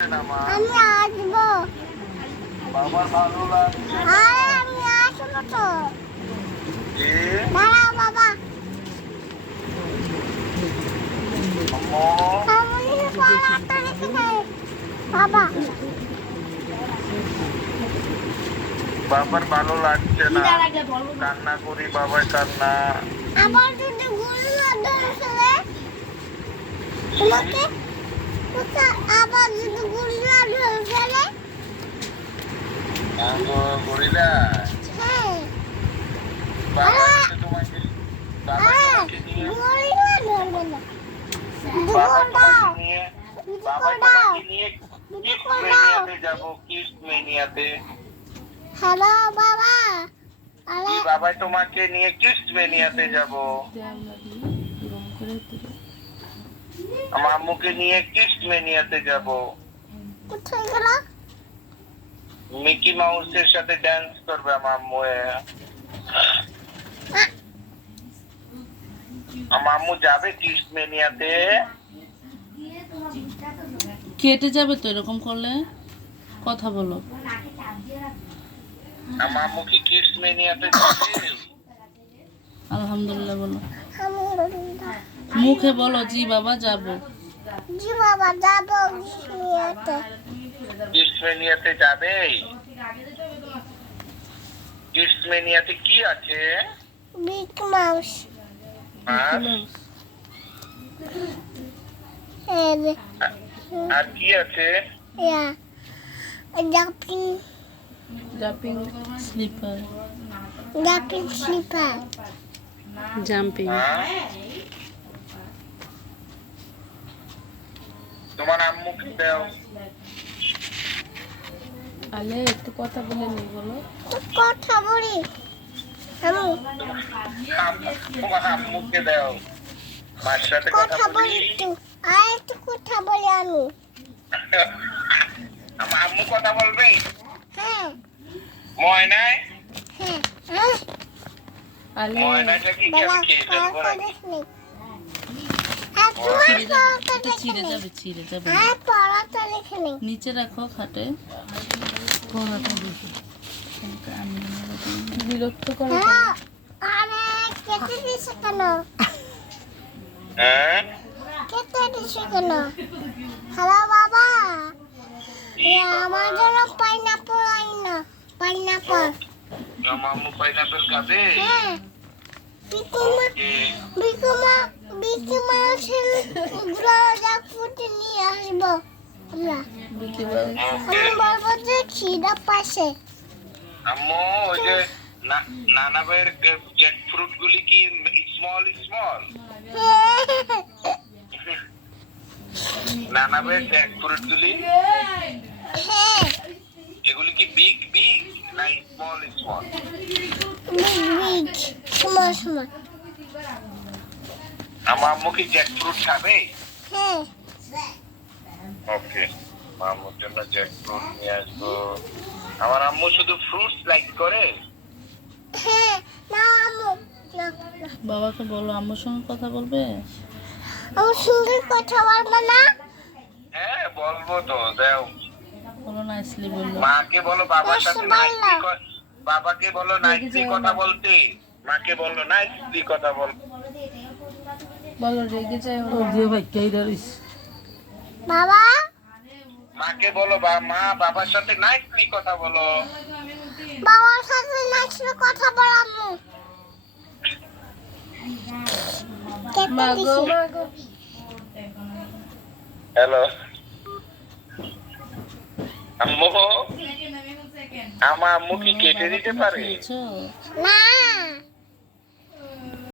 আমি আসব। বাবার ভালো লাগছে। আরে আমি আসব তো। দাঁড়াও বাবা। আমি রেখে বাবা। বাবার ভালো লাগছে না। কান্না করি বাবার কান্না। আবার যদি না তোমাকে হ্যালো বাবা বাবা তোমাকে নিয়ে কিস মেনিয়াতে যাব। আমার আম্মুকে নিয়ে কিস মেনিয়াতে যাব। কোথায় গেল? মিকি মাউসের সাথে ডান্স করবে আমার আম্মু। আমার আম্মু যাবে কিস মেনিয়াতে কেটে যাবে তো এরকম করলে? কথা বলো। আমার আম্মু কি যাবে? আলহামদুলিল্লাহ বলো। আলহামদুলিল্লাহ। মুখে বলো জি বাবা যাব। জি বাবা যাব বিষ্ণুয়াতে কিস যাবে? কিস কি আছে? Big mouse. আর আর কি আছে? Yeah jumping. Jumping slipper. Jumping slipper. Jumping. দাও। আলে একটু কথা বলে নি বলো। কথা বলি। তোমার দাও। মার সাথে কথা বলি একটু। আর একটু কথা বলি আমি। আমার আম্মু কথা বলবে? হ্যাঁ। ময়নায়? হ্যাঁ হ্যাঁ। আলে। ময়নাটা কি বেলা ছিঁড়ে যাবে ছিঁড়ে যাবে নে। নিচে রাখো খাটে। পড়াটা দেখো বিরক্ত করে হ্যাঁ হ্যাঁ? হ্যালো বাবা। আমার জন্য পাইনাপল আই না পাইনাপল আম্মু পাইনাপেল খাবে? হ্যাঁ। বিকুমা বিকুমা বিকুমা ছেলেগুলো যা ফুটে নিয়ে আসব। আমরা। বিকে আমি বলব যে খিদা পাশে আম্মু ওই যে না- নানা ভাইয়ের জ্যাক ফ্রুট গুলি কি স্মল স্মল নানা ভাইয়ের জ্যাক ফ্রুট গুলি? হ্যাঁ এগুলি কি বিগ বিগ না স্মল স্মল বিগ বিগ সময় সময় আমার আম্মু কি জ্যাক ফ্রুট খাবে? হ্যাঁ। ওকে আম্মুর জন্য জ্যাক ফ্রুট নিয়ে আসব। আমার আম্মু শুধু ফ্রুটস লাইক করে? হ্যাঁ না না না। বাবাকে বলো আম্মুর সঙ্গে কথা বলবে? আমার সুন্দর কথা বলবে না। হ্যাঁ বলব তো দেও। বলো নাইসলি বলল। মাকে বলো বাবার সাথে। নাইসলি বাবাকে বলো নাইসলি কথা বলতে। মাকে বলো নাইসলি কথা বল বলো রেগে যায় ও দিয়ে ভাই রইস বাবা? মাকে বলো বা মা বাবার সাথে নাইসলি কথা বলো। বাবার সাথে নাচলে কথা বলামু। কেটে দিছি হ্যালো আম্মু? আমার আম্মু কি কেটে দিতে পারে? খেয়েছো না।